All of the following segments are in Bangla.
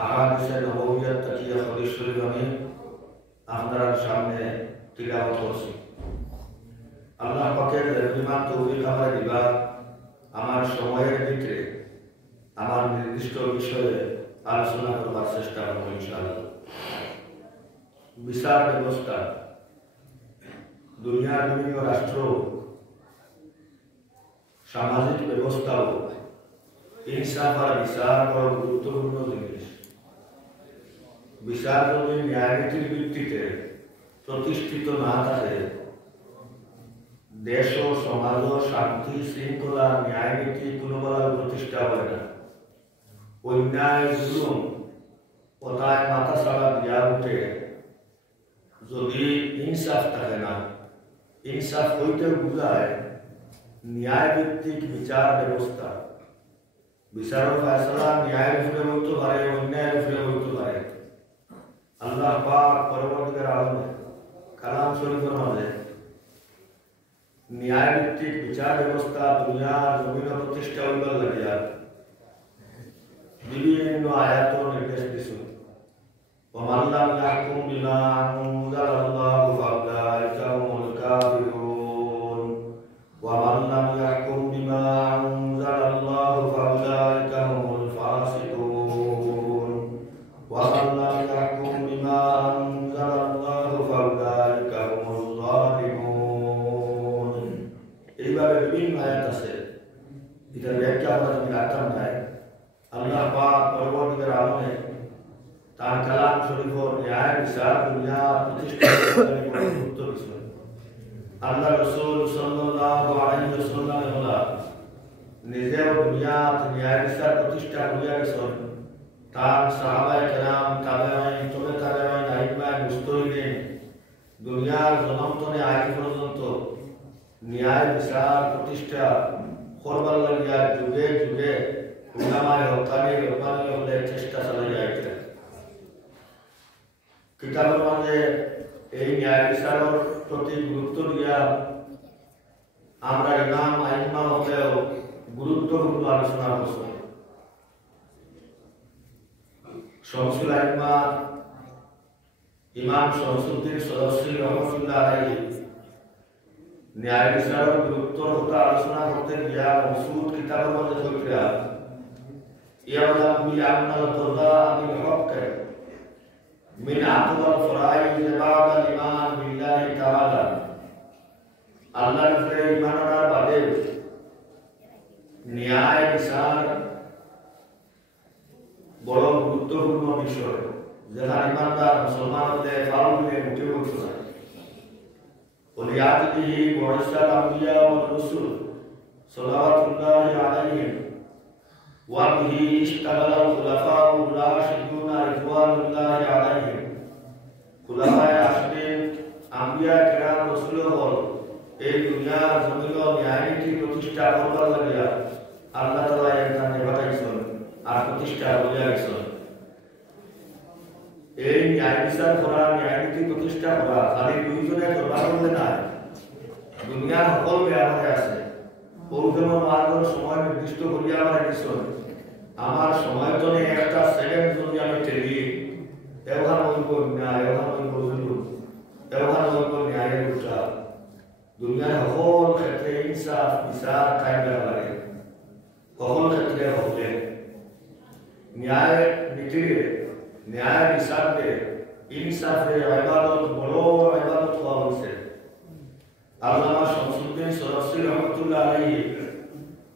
আহাদিসে নববিয়াত তাকিয়া হাদিস শরীফ আমি আপনার সামনে তিলাওয়াত করছি। আল্লাহ পাকের বিমান তৌফিক আমাকে দিবা আমার সময়ের ভিতরে আমার নির্দিষ্ট বিষয়ে আলোচনা করবার চেষ্টা করব ইনশাআল্লাহ। বিচার ব্যবস্থা দুনিয়ার বিভিন্ন রাষ্ট্র সামাজিক ব্যবস্থাও ইনসাফ আর বিচার বড় গুরুত্বপূর্ণ জিনিস। বিচার যদি ন্যায়নীতির ভিত্তিতে প্রতিষ্ঠিত না থাকে, দেশ ও সমাজ শান্তি শৃঙ্খলা ন্যায়নীতি কোনোভাবে প্রতিষ্ঠা হয় না। অন্যায় জুলুম কোথায় মাথা ছাড়া দিয়া উঠে যদি ইনসাফ থাকে না। ইনসাফ হইতে বুঝায় ন্যায় ভিত্তিক বিচার ব্যবস্থা। বিচারের ফয়সালা ন্যায়ের উপরে হইতে পারে, অন্যায়ের উপরে হইতে পারে। আল্লাহ পাক পরবর্তীকার আলমে কালাম শরীফের মাঝে ন্যায় ভিত্তিক বিচার ব্যবস্থা দুনিয়ার জমিন প্রতিষ্ঠা হইবার লাগিয়া বিভিন্ন আয়াত নির্দেশ দিছেন। ওমান লাম ইয়াহকুম বিমা আনজালাল্লাহু ফাউলাইকা হুমুল কাফিরুন ওয়া মান লাম ইয়াহকুম বিমা আনজালাল্লাহু ফাউলাইকা হুমুল ফাসিকুন ওয়া মান লাম ইয়াহকুম বিমা আনজালাল্লাহু ফাউলাইকা হুমুল যালিমুন। এইভাবে বিভিন্ন আয়াত আছে, এটার ব্যাখ্যা আমরা যদি রাখতাম নাই। আল্লাহ পাক পরবর্তীকার আলমে তার কালাম শরীফের ন্যায় বিচার দুনিয়া প্রতিষ্ঠার গুরুত্ব দিয়েছেন। আল্লাহ রাসূল সাল্লাল্লাহু আলাইহি ওয়াসাল্লাম নিজেও দুনিয়াতে ন্যায় বিচার প্রতিষ্ঠা করিয়া গেছেন। তার সাহাবায়ে কেরাম তাবেঈন তবে তাবেঈন আইম্মায়ে মুজতাহিদিন দুনিয়ার জনমতনে আজ পর্যন্ত ন্যায় বিচার প্রতিষ্ঠা করবার লাগিয়া যুগে যুগে উলামায়ে হক্কানি রব্বানি হলে চেষ্টা চালিয়ে যাইতেন। কিতাবের মাঝে এই ন্যায় বিচারের প্রতি গুরুত্ব দিয়া আমরা ইমাম আইম্মা হলেও গুরুত্বপূর্ণ আলোচনা করছি। শামসুল আইম্মা ইমাম শামসুদ্দিন সদস্যী রহমতুল্লাহ আলাইহি ন্যায় বিচারের গুরুত্বর কথা আলোচনা করতে গিয়া মকসুদ কিতাবের মধ্যে কইরা ইয়ালাম বিআন্নাল কুরআ বিল হক মিন আফদাল ফরাইজ বা'দাল ঈমান বিল্লাহি তাআলা। আল্লাহর উপরে ঈমান আনার বাদে ন্যায় বিচার বড় গুরুত্বপূর্ণ বিষয়, যেখানে ইমানদার মুসলমানদের ফাউলে উঠে উঠছে না। ওলিয়াতিহি ওয়ারাসাল আম্বিয়া ওয়ার রাসূল সাল্লাল্লাহু আলাইহি ওয়া বিহি ইশতাগালাল খুলাফাউর রাশিদুন রিদওয়ানুল্লাহি আলাইহিম। খুলাফায়ে রাশিদিন আম্বিয়া কিরাম রাসূলগণ এই দুনিয়ার জমিন ন্যায়নীতি প্রতিষ্ঠা করবার লাগিয়া আল্লাহ তাআলা এখানে পাঠাইছেন আর প্রতিষ্ঠা করিয়া গেছেন। এই ন্যায় বিচার করা, ন্যায়নীতি প্রতিষ্ঠা করা খালি দুইজনে করবার বলে না, দুনিয়ার সকল ব্যবহারে আছে। পৌঁছানো মার্গের সময় নির্দিষ্ট করিয়া আমরা গেছেন। আমার সময়ের জন্য একটা সেকেন্ড যদি আমি টেলি ব্যবহার হইব ন্যায়, ব্যবহার হইব জুলুম, ব্যবহার হইব ন্যায়ের উঠা। দুনিয়ার সকল ক্ষেত্রে ইনসাফ বিচার কায়েম লাগে, সকল ক্ষেত্রে হলে ন্যায় নীতিরে ন্যায় বিচারে ইনসাফে ইবাদত বড় ইবাদত হওয়া হয়েছে। আল্লামা শামসুদ্দিন সদস্যী রহমতুল্লাহ আলাইহি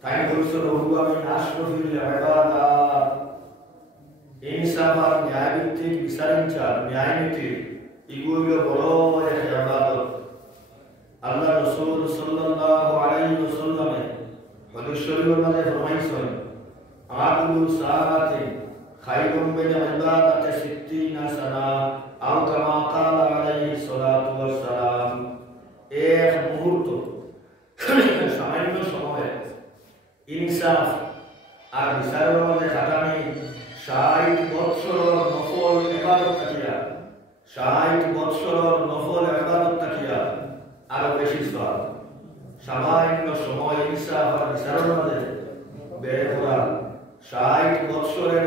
তাই বলছে রহুয়া মিন আশরাফিল ইবাদাত। ইনসাফ আর ন্যায় ভিত্তিক বিচার ন্যায় নীতি এগুলো বড় এক ইবাদত। আল্লাহ রাসূল সাল্লাল্লাহু আলাইহি ওয়াসাল্লাম হাদিস শরীফের মধ্যে ফরমাইছেন, আদলু সাআতি খায়রুম মিন ইবাদাতি 60 সানা আও কামা ক্বালা আলাইহি সাল্লাতু ওয়াস সালাম। এক মুহূর্ত সামান্য সময়ে ইনসাফ আর বিচারের মধ্যে খাটানি 60 বৎসর নফল ইবাদত থাকিয়া 60 বৎসর নফল ইবাদত থাকিয়া আরো বেশি সওয়াব। সামান্য সময় ইনসাফ আর বিচারের মধ্যে ব্যয় করা 60 বৎসরের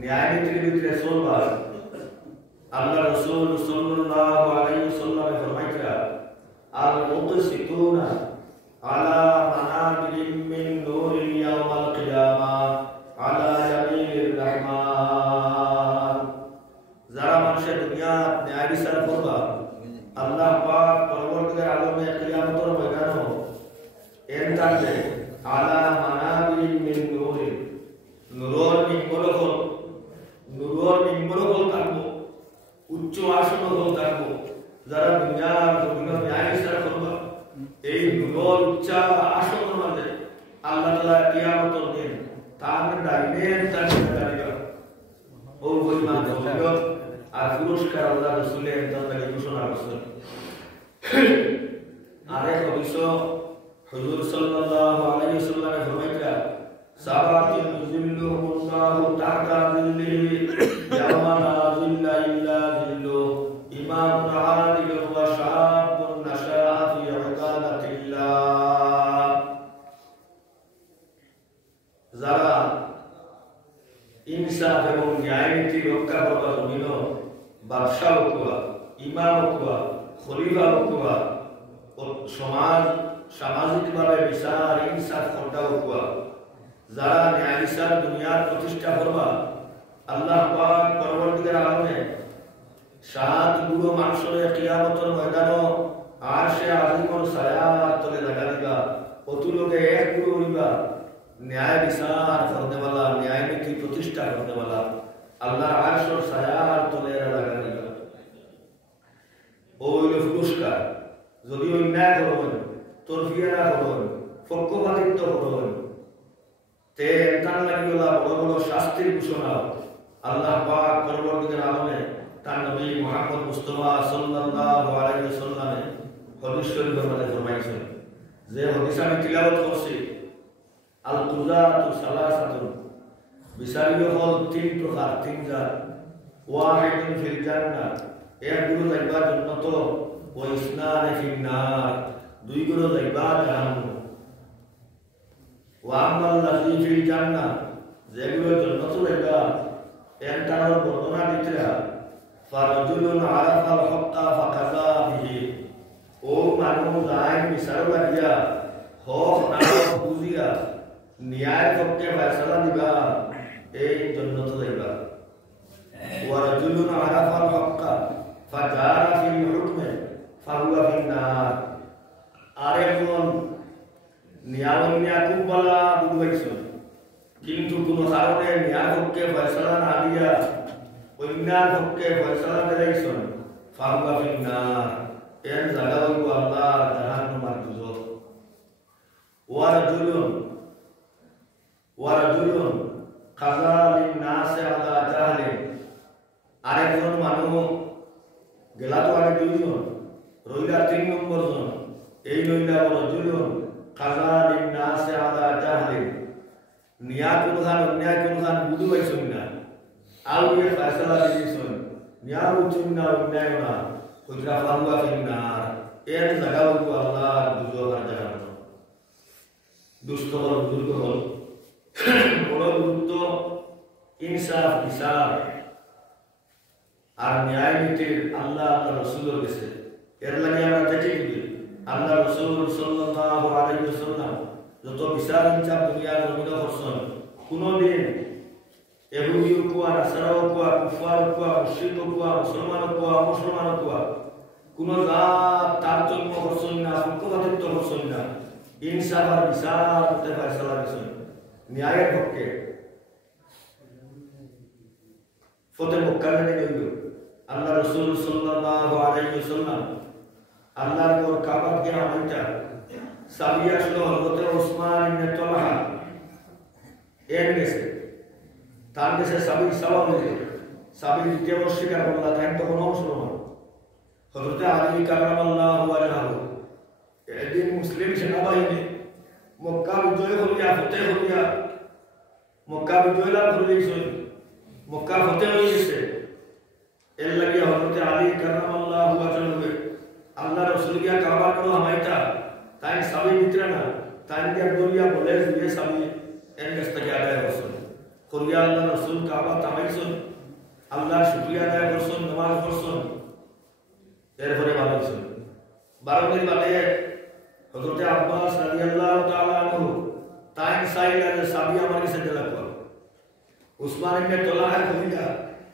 ন্যায় নীতির ভিতরে চলবা আল্লাহ রাসূল সাল্লাল্লাহু আলাইহি ওয়াসাল্লাম ফরমাইতা আল মুকসিতুনা আলা মানাবিরিম মিন নূরিন ইয়াউমাল কিয়ামাহ আলা ইয়ামিনির রহমান। যারা মানুষের দুনিয়া ন্যায় বিচার করবা আল্লাহ পাক পরবর্তীকার আলমে কিয়ামতের ময়দানে এর থাকবে আলা মানাবিরিম মিন নূরিন, নূরের মিম্বর থাকবো, উচ্চ আসন থাকবো। যারা দুনিয়ার বিভিন্ন ন্যায় বিচার করবা এই নূরের উচ্চ আসন মাঝে আল্লাহ তাআলা কিয়ামতের দিন তার ডাইনে দাঁড়িয়ে ও পরিমাণ ফজিলত আর পুরস্কার আল্লাহ রাসূলের তরফে ঘোষণা করছেন। আরেক হাদিস হুজুর সাল্লাল্লাহু আলাইহি ওয়াসাল্লাম ফরমাইতা সাবাতুন যুল্লুহুমুল্লাহু তা'আলা যিল্লিহি ইয়াওমা লা যিল্লা ইল্লা যিল্লুহু ইমামুন আদিলুন ওয়া শাআবুন নাশাআ ফি ইবাদাতিল্লাহ। যারা ইনসাফ এবং ন্যায় নীতি রক্ষা করবার জন্য বাদশাহ হকুয়া, ইমাম হকুয়া, খলিফা হকুয়া, সামাজিকভাবে বিচার ইনসাফ করতে হকুয়া, যারা ন্যায় বিচার দুনিয়ার প্রতিষ্ঠা করবা আল্লাহ পাক পরবর্তীকার আলমে সাত গুরু মানুষের কিয়ামতের ময়দানে আরশে আজিমর ছায়ার তলে জায়গা দিবা। অতুলোকে এক গুরু হইবা ন্যায় বিচার করতেওয়ালা, ন্যায় নীতি প্রতিষ্ঠা করতেওয়ালা, আল্লাহর আরশের ছায়ার তলে জায়গা দিবা। ও হইল পুরস্কার। যদি অন্যায় করবেন, তরফিয়ানা করবেন, পক্ষপাতিত্ব করবেন, তে তার লাগিওলা বড় বড় শাস্তির ঘোষণা আল্লাহ পাক পরবর্তীকার আলমে তার নবী মুহাম্মদ মুস্তাফা সাল্লাল্লাহু আলাইহি ওয়াসাল্লামে হাদিস শরীফের মধ্যে ফরমাইছেন। যে হাদিস আমি তিলাওয়াত করছি, আল কুজাতু সালাসাতুন, বিচারী হল তিন প্রকার, তিন জাত। ওয়াহিদুন ফিল জান্নাহ, এক গুরু যাইবা জান্নাত, ওয়া ইসনানি ফিন নার, দুই গুরু যাইবা জাহান্নাম। ওয়া আমাল লাযী ফিল জান্নাহ, যেগুলো জান্নাত যাইবা এর বর্ণনা দিতরা ফারাজুলুন আরাফাল হক্কা ফাকাযা বিহি, ও মানুষ আইন বিচার লাগিয়া হক না বুঝিয়া ন্যায় পক্ষে ফয়সালা দিবা এই জান্নাত যাইবা। ওয়া রাজুলুন আরাফাল হক্কা ফাজারা ফিল হুকমে ফাহুয়া ফিন নার, আরেকজন ন্যায় খুব বলা বুঝাইছে কিন্তু কোন কারণে ন্যায় পক্ষে ফয়সালা না দিয়া অন্যায় পক্ষে ফয়সালা দিয়েছেন ফাহুয়া ফিন নার, এর জায়গা হইব আল্লাহর জাহান্নামের দুজক। ওয়া রাজুলুন কাযা লিন-নাসি আলা জাহলিন, আরেকজন মানুষ গেলা তো আগে দুইজন রইলা তিন নম্বর জন, এই রইলা রাজুলুন কাযা লিন-নাসি আলা জাহলিন, ন্যায় কোনখান অন্যায় কোনখান বুঝু পাইছেন না, আউ এর ফয়সালা দিয়েছেন, ন্যায় বুঝছেন না অন্যায় না, কইরা ফাহুয়া ফিন নার, এর জায়গা হইব আল্লাহর দুজক আর জাহান্নাম। দুষ্ট হল, বুজুর্গ হল, বড় গুরুত্ব ইনসাফ বিচার আর ন্যায় নীতির আল্লাহ আল্লাহ রসুলের গেছে। এর লাগে আমরা দেখি যদি আল্লাহ রসুল সাল্লাল্লাহু আলাইহি ওয়াসাল্লাম যত বিচার ইনসাফ দুনিয়ার জমিনে করছেন, কোনদিন এহুদি কুয়া, নাসারা কুয়া, কুফার কুয়া, মুশরিক কুয়া, মুসলমান কুয়া, অমুসলমান কুয়া, কোন জাত তারতম্য করছেন না, পক্ষপাতিত্ব করছেন না, ইনসাফ আর বিচার করতে ফয়সালা দিয়েছেন ন্যায়ের পক্ষে। ফতে মক্কা থেকে হইল আল্লাহ রাসূল সাল্লাল্লাহু আলাইহি ওয়াসাল্লাম আল্লাহর পর কাবাকে আমাইতা সাবি আসলো হযরত ওসমান ইবনে তালহা এর গেছে, তার কাছে সাবি সওয়াল হইল, সাবি দ্বিতীয় বর্ষিকার বলা তাই তখন মুসলমান। হযরত আলী কারামাল্লাহু ওয়াজহাহু একদিন মুসলিম সেনাবাহিনী মক্কা বিজয় করিয়া ফতে করিয়া মক্কা বিজয় লাভ করিয়েছে, মক্কা ফতে হয়ে গেছে। এর লাগিয়া হযরত আলী কারামাল্লাহু ওয়াজহাহু আল্লাহ রাসূল গিয়া কাবা করো হামাইতা, তাই সাবি মিত্র না, তাই গিয়া দরিয়া বলে যে সাবি এর কাছ থেকে আদায় করছেন। করিয়া আল্লাহ রাসূল কাবা তামাইছেন আল্লাহ শুকরিয়া আদায় করছেন নামাজ পড়ছেন এরপরে বানাইছেন 12 দিন বাদে হযরত আব্বাস রাদিয়াল্লাহু তাআলা আনহু টাইম সাইলের সাবি আমার কাছে দিলা কর উসমান ইবনে তালহা কইলা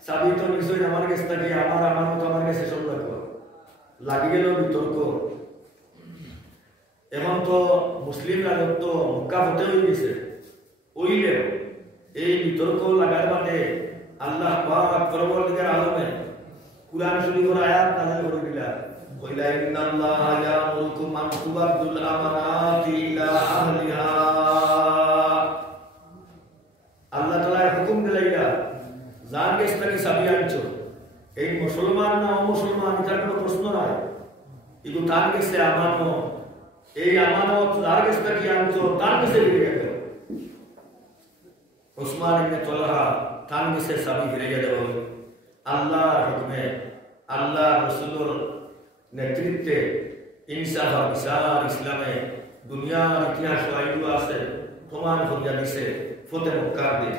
সাবি তো নিশ্চয়ই আমার কাছে থাকি আমার মত আমার কাছে সব রাখো লাগি গেল বিতর্ক এখন তো মুসলিম রাজত্ব মক্কা হতে হয়ে গেছে ওইলে এই বিতর্ক লাগার বাদে আল্লাহ পাক পরবর্তীকার আলমে কুরআন শরীফের আয়াত নাযিল করে দিলা কইলা ইন্নাল্লাহা ইয়ামুরুকুম আন তুবাদুল আমানাতি ইলা আহলিহা আল্লাহ তাআলা হুকুম দিলাইলা জান গেছটাকে সাবি আনছো এই মুসলমান না অমুসলমান এটার কোনো প্রশ্ন নাই কিন্তু তার কাছে আমানত এই আমানত যার কাছে আনছো তার কাছে দিয়ে গেল উসমান ইবনে তালহা তার কাছে সাবি ফিরিয়ে দেব আল্লাহর হুকুমে আল্লাহ রাসূলের নেতৃত্বে ইনসাফ আর বিচার ইসলামে দুনিয়ার ইতিহাস আইডু আছে প্রমাণ করিয়া দিছে ফতে মক্কার দিন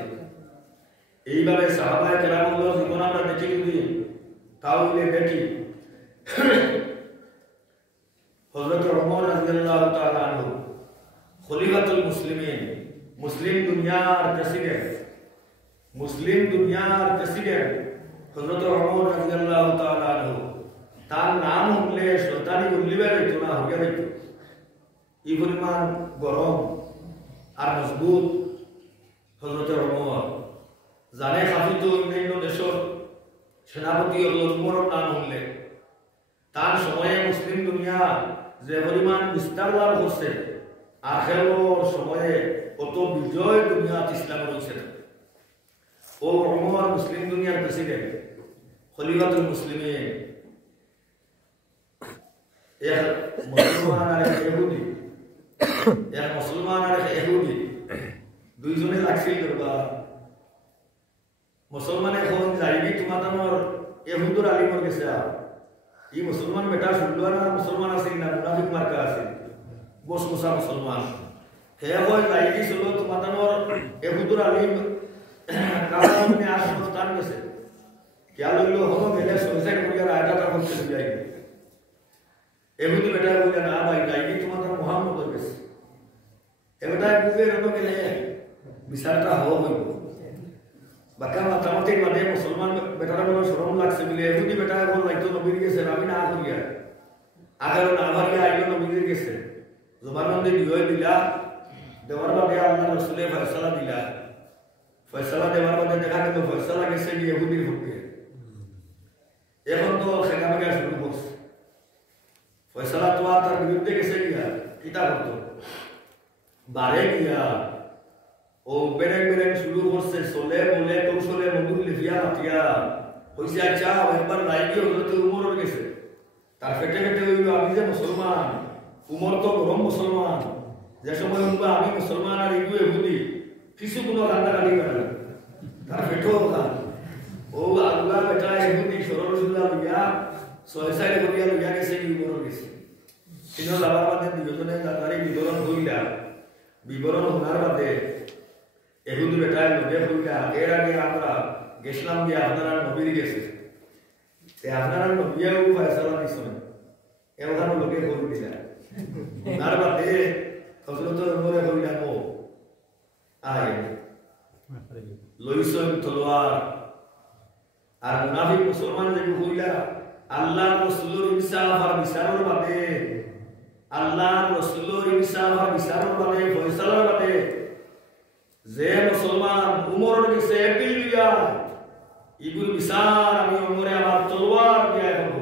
এইভাবে সাহাবায়ে কেরামুল্লাহর জীবন আমরা দেখি যদি তাহলে দেখি হযরত ওমর রাদিয়াল্লাহু তাআলা আনহু খলিফাতুল মুসলিমিন মুসলিম দুনিয়ার প্রেসিডেন্ট হযরত ওমর রাদিয়াল্লাহু তাআলা আনহু তার নাম হলে শয়তানি উল্লিবে হইতো না হইয়া হইতো এই পরিমাণ গরম আর মজবুত হযরত ওমর জানে খাফিত অন্যান্য দেশের সেনাপতি ওমরের নাম হলে তার সময়ে মুসলিম দুনিয়া যে পরিমাণ বিস্তার লাভ করছে আখেরের সময়ে কত বিজয় দুনিয়াত ইসলাম রয়েছে ও ওমর মুসলিম দুনিয়ার প্রেসিডেন্ট খলিফাতুল মুসলিমিন এক মুসলমান আর ইহুদি দুইজনে লাগছিল করবা মুসলমানে এখন যাইবি তোমাদের ইহুদুর আলিমর গেছে এই মুসলমান বেটা শুনলো না মুসলমান আছে না মুনাফিক মার্কা আছে বস মুসা মুসলমান হে হয় যাইবি চলো তোমাদের ইহুদুর আলিম কারণে আসস্থান গেছে क्या लोग हम गले सुसाइड करिया आटा ता हम चले जाएंगे एहुदी बेटा बोले ना भाई जाएगी तुम्हारा मोहम्मद हो गए ए बेटा बुबे रनो गले विचारता हो गई बाका मातामते माने मुसलमान बेटा रो शरम लाग से मिले एहुदी बेटा बोल लाइतो नबी के से रामी ना करिया अगर ना भरिया आइयो नबी के से जुबान में दियो दिला देवर बाबे अल्लाह रसूले फैसला दिला फैसला देवर बाबे देखा कि तो फैसला कैसे भी एहुदी हुक्के এখন তো খেলামেলা শুরু করছে ফয়সালা তো আর তার বিরুদ্ধে গেছে গিয়া কিতা করতো বারে গিয়া ও বেরেন শুরু করছে চলে বলে কৌশলে মধুর লিখিয়া মাতিয়া হইছে আচ্ছা একবার লাইকি হজরত উমর গেছে তার ফেটে হইল আমি যে মুসলমান উমর তো গরম মুসলমান যে সময় উনবা আমি মুসলমান আর ইগু এহুদি কিছু কোনো কান্দাকাটি করে না তার ফেটো ও আল্লাহ বেটা এহুদি সরলসুল্লাহ লইয়া সুইসাইড করিয়া লইয়া গেছে বিবরণ গেছে কিন্তু যাবার বাদে দুজনে তাড়াতাড়ি বিবরণ হইলা বিবরণ হওয়ার বাদে এহুদি বেটা লগে হইলা এর আগে আমরা গেছিলাম যে আপনারা নবীর গেছে আপনারা নবীও ফয়সালা নিছেন এবার লগে হই দিলা তার বাদে হযরত ওমর হইলা ও আয় লইছেন তলোয়ার আর মুনাফিক মুসলমান যে কইলা আল্লাহর রাসূলের ইনসাফ আর বিচারের বাদে আল্লাহর রাসূলের ইনসাফ আর বিচারের বাদে ফয়সালার বাদে যে মুসলমান উমরের কাছে এপিল দিয়া ইগুর বিচার আমি উমরে আমার তলোয়ার দিয়া করব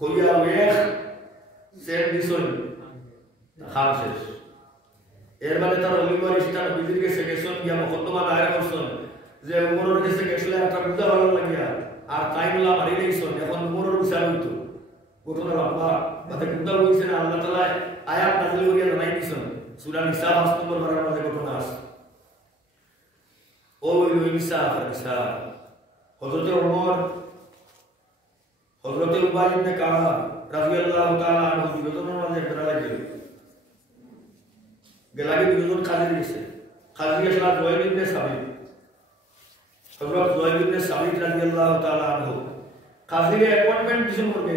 কইয়া ওয়েখ সেন দিছন খামশেষ এর বাদে তার অলিবার স্টার বিজির কাছে গেছন গিয়া মুকদ্দমা দায়ের করছন যে উমরের কাছে গেছলে একটা বুঝা ভালো লাগিয়া আর টাইমলা মারি দিছন এখন উমরের বিচার হইতো ঘটনা লম্বা বাতে বুঝা হইছে না আল্লাহ তাআলা আয়াত নাযিল করিয়া জানাই দিছন সূরা নিসা 5 নম্বর পারার মধ্যে ঘটনা আছে ও নিসা নিসা হযরত ওমর হযরত উবাই ইবনে কাব রাদিয়াল্লাহু তাআলা আনহু দুজনের মাঝে একটা লাগে গেলাগে দুজন কাজে গেছে কাজী আসলাম জয়েদ ইবনে সাবিত হযরত জয়েদ ইবনে সাবিত রাদিয়াল্লাহু তাআলা আনহু কাজীর অ্যাপয়েন্টমেন্ট দিছেন করবে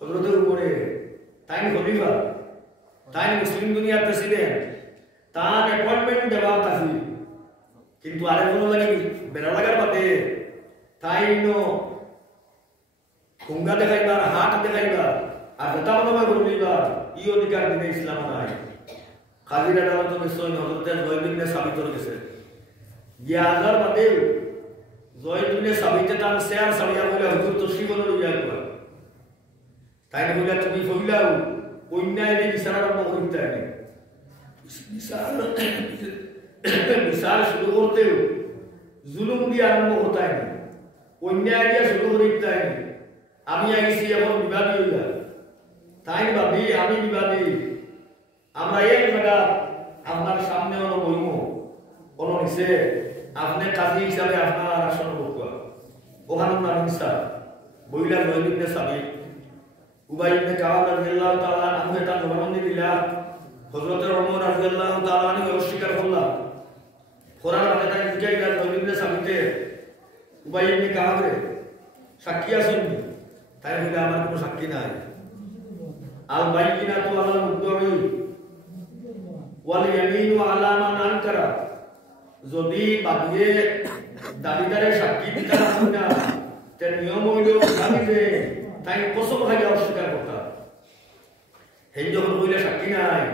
হযরতের উপরে তাই খলিফা তাই মুসলিম দুনিয়ার প্রেসিডেন্ট তার অ্যাপয়েন্টমেন্ট দেওয়া কাজী কিন্তু আরে কোনো লাগে বেড়া লাগার বাদে তাই কুঙ্গা দেখাইবার হাট দেখাইবার আর বেতাবনময় করবিবার ই অধিকার দিনে ইসলাম নাই কাজীর আদালত নিশ্চয় হযরতের জয়েদ ইবনে সাবিতর গেছে গিয়া আদার বাদে জয়েদ ইবনে সাবিতে তার শেয়ার সারিয়া বলে হুজুর তশরিফ লইয়া করা তাই বলে তুমি কইলাও অন্যায় দিয়ে বিচার আরম্ভ করতে আনে বিচার শুরু করতেও জুলুম দিয়ে আরম্ভ করতে আনে অন্যায় দিয়ে শুরু করতে আনে আমি আইছি এখন বিবাদী হইয়া তাই ভাবি আমি বিবাদী আমরা এক জায়গা আপনার সামনে হলো বইম কোনো নিচে আপনি কাজী হিসাবে আপনার আসন বকুয়া ওখানে নাম ইনসাফ বইলা জয়েদ ইবনে সাবিত উবাই ইবনে কাব রাদিয়াল্লাহু তাআলা আনহু এটা জবানবন্দি দিলা হযরত ওমর রাদিয়াল্লাহু তাআলা আনহু অস্বীকার করলা ফরার কথা জিজ্ঞাসা করা জয়েদ ইবনে সাবিতে উবাই ইবনে কাব রে সাক্ষী আছেন তাই বলে আমার কোনো সাক্ষী নাই আল বাইয়িনাতু আলাল মুদ্দাঈ ওয়াল ইয়ামিনু আলা মান আনকারা যদি বাদিয়ে দাবিদারে সাক্ষী দিতে না তে নিয়ম হইল দাবিতে তাই কসম খাইয়া অস্বীকার করতা এই যখন কইলা সাক্ষী নাই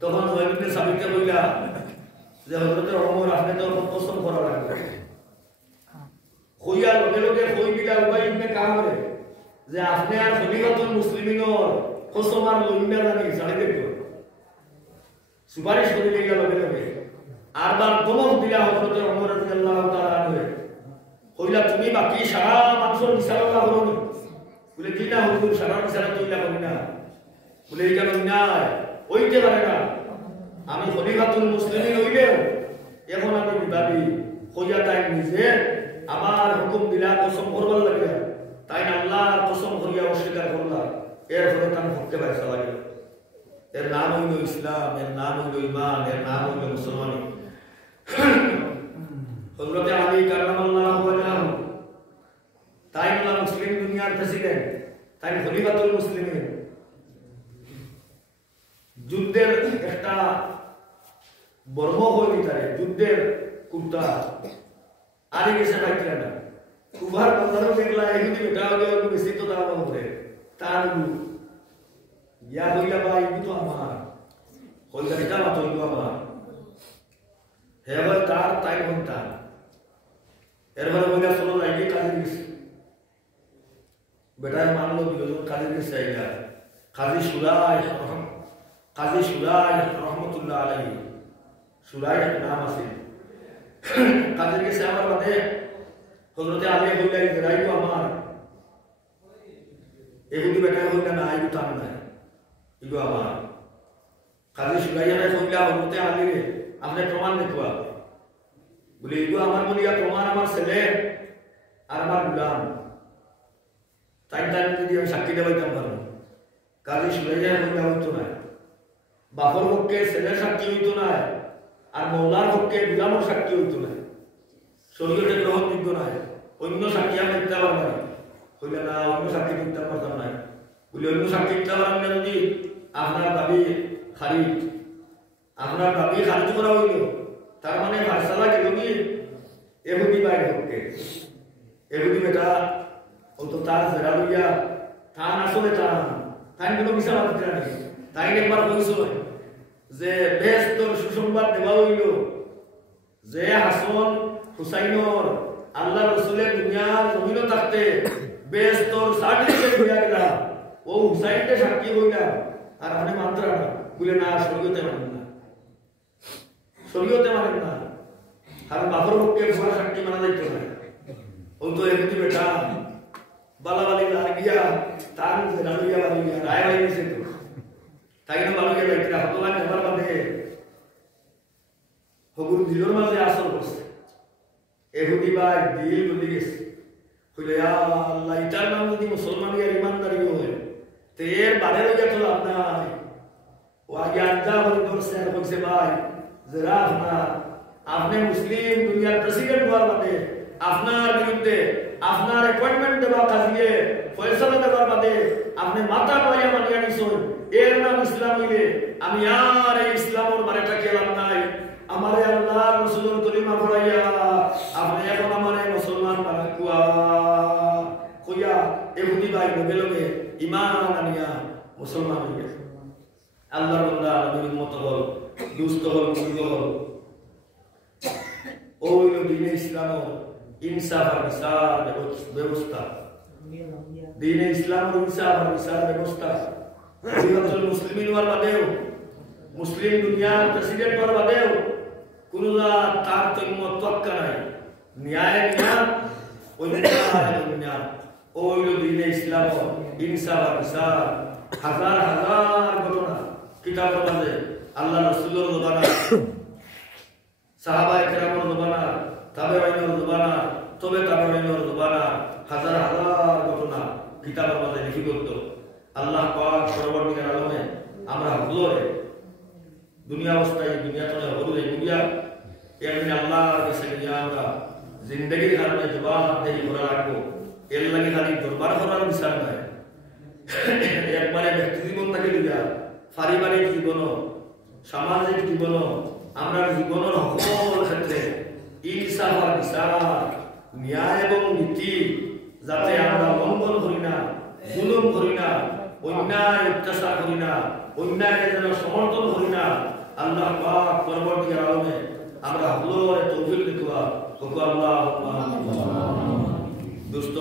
তখন জয়েদ ইবনে সাবিতে কইলা যে হযরত ওমর আপনি তো কসম করা লাগবে কইয়া লগে লগে কই দিলা উবাই ইবনে কাব রে যে আপনি আর খলিফাতুল মুসলিমিনর কসম আর লইনা জানি ছাড়ি দেব সুপারিশ করে গিয়া লগে লগে আর বার দমক দিলা হযরত ওমর রাদিয়াল্লাহু তাআলা আনহু কইলা তুমি বাকি সারা মানুষের বিচার করনি বলে কি না হুজুর সারা বিচার কইলা করি না বলে এটা না ওইতে পারে না আমি খলিফাতুল মুসলিমিন হইলেও এখন আমি বিবাদী কইয়া তাই নিজে আমার হুকুম দিলা কসম করবার লাগে তাই আল্লাহর কসম করিয়া অস্বীকার করলা এর ফলে তার পক্ষে বাইসা লাগে এর নাম হইল ইসলাম এর নাম হইল ঈমান এর নাম হইল মুসলমানি হযরত আলী কারামাল্লাহু ওয়াজহাহু তাই আল্লাহ মুসলিম দুনিয়ার প্রেসিডেন্ট তাই খলিফাতুল মুসলিমিন যুদ্ধের একটা বর্ম হইল তারে যুদ্ধের কুর্তা আরে গেছে পাইছিলেন না উভার বন্ধন দেখলা এগুলি বেটা হলে একটু বেশি তো দাম করে তার ইয়া হইলা ভাই ইবু তো আমার হইলা এটা মাত্র ইবু আমার হেবার তার তাই ঘন্টা এরপরে হইলা চলো যাইগে কাজে গেছে বেটায় মানলো দুজন কাজে গেছে আইলা কাজী সুরাই রহমতুল্লাহ আলাইহি সুরাই নাম আছে কাজে গেছে আমার বাদে হযরতে আলী কইলা ইসরাইল আমার এগুলি বেটা কইলা না আইবু তার না ইগো আমার কাজী সুরাইয়া কইলা হযরতে আলী রে আপনি প্রমাণ দেখবা বলে ইগো আমার বলিয়া প্রমাণ আমার ছেলে আর আমার গোলাম তাই যদি আমি সাক্ষী দেবাইতাম পারবো কাজী সুরাইয়া কইলা হইতো না বাপর পক্ষে ছেলের সাক্ষী হইতো না আর মৌলার পক্ষে গোলামের সাক্ষী হইতো না শরীয়তে গ্রহণযোগ্য নয় অন্য সাক্ষী আমি দিতে পারবো না কইলে না অন্য সাক্ষী দিতে পারতাম না বলে অন্য সাক্ষী দিতে পারলাম না যদি আপনার দাবি খারিজ করা হইল তার মানে ফারসালা গেল কি এহুদি বাইরে পক্ষে এহুদি বেটা ও তো তার জেরা লইয়া থান আসলে তাই কোনো বিচার দিতে না তাই একবার কইছিল যে বেশ তোর সুসংবাদ দেওয়া হইল যে হাসন হুসাইনর আল্লাহ রাসূলের দুনিয়ার জমিনে থাকতে বেশ তোর সার্টিফিকেট হইয়া গেলা ও হুসাইনকে সাক্ষী হইলা আর আপনি মাত্র না বলে না শরীয়তে মানেন না কারণ বাপর পক্ষে ভুয়া সাক্ষী মানা যাইতো না ও তো এমনি বেটা বালাবালি লাগিয়া তার রালিয়া বালিয়া রায় বাই গেছে তো তাই না বালিয়া যাইতে হতলা নেবার বাদে হগুর দিলর মাঝে আসর করছে এহুদি ভাই দিল বলি গেছে কইলে আল্লাহ ইটার নাম যদি মুসলমানি আর ইমানদারি হয় তো এর বারে লইয়া তো লাভ নাই ও আগে আড্ডা বলে ধরছে আর বলছে ভাই যারা আপনি মুসলিম দুনিয়ার প্রেসিডেন্ট হওয়ার বাদে আপনার বিরুদ্ধে আপনার অ্যাপয়েন্টমেন্ট দেওয়া কাজিয়ে ফয়সালা দেওয়ার বাদে আপনি মাথা পাইয়া মানিয়া নিছেন এর নাম ইসলাম হইলে আমি আর এই ইসলামের বারেটা খেলাম নাই আমারে আল্লাহর রাসূলের কলিমা পড়াইয়া আপনি এখন আমারে মুসলমান বানাকুয়া কইয়া ইহুদি ভাই লগে লগে ঈমান আনিয়া মুসলমান হয়ে গেছে আল্লাহর বান্দা নবীর উম্মত হল দুস্থ হল মুসলিম হল ওই দ্বীনে ইসলামের ইনসাফ আর বিচার ব্যবস্থা দ্বীনে ইসলামের ইনসাফ আর বিচার ব্যবস্থা খলিফাতুল মুসলিমিন হওয়ার বাদেও মুসলিম দুনিয়ার প্রেসিডেন্ট হওয়ার বাদেও কোনো তারতম্য তোয়াক্কা নাই ন্যায় ন্যায় ওই দ্বীনে ইসলামের ইনসাফ আর বিচার হাজার হাজার ঘটনা কিতাবের মাঝে আল্লাহ রাসূলের জবানা সাহাবায়ে কেরামের জবানা তাবেঈনের জবানা তবে তাবেঈনের জবানা হাজার হাজার ঘটনা কিতাবের মাঝে লিপিবদ্ধ আল্লাহ পাক পরবর্তীকাল আলমে আমরা হুজুরে দুনিয়া অবস্থায় দুনিয়াতে হরুরে দুনিয়া এমনি আল্লাহর কাছে গিয়ে আমরা জিন্দেগির কারণে জবাবদেহি করা রাখবো এর লাগে খালি দরবার করার বিচার নয় একবারে ব্যক্তি জীবন থেকে দিয়া পারিবারিক জীবন সামাজিক জীবন আমরা জীবনের সকল ক্ষেত্রে ইনসাফ আর বিচার ন্যায় এবং নীতি যাতে আমরা লঙ্ঘন করি না জুলুম করি না অন্যায় অত্যাচার করি না অন্যায়কে যেন সমর্থন করি না আল্লাহ পাক পরবর্তীকাল আলমে আমরা হলো তৌফিক দিতে আল্লাহ দুষ্ট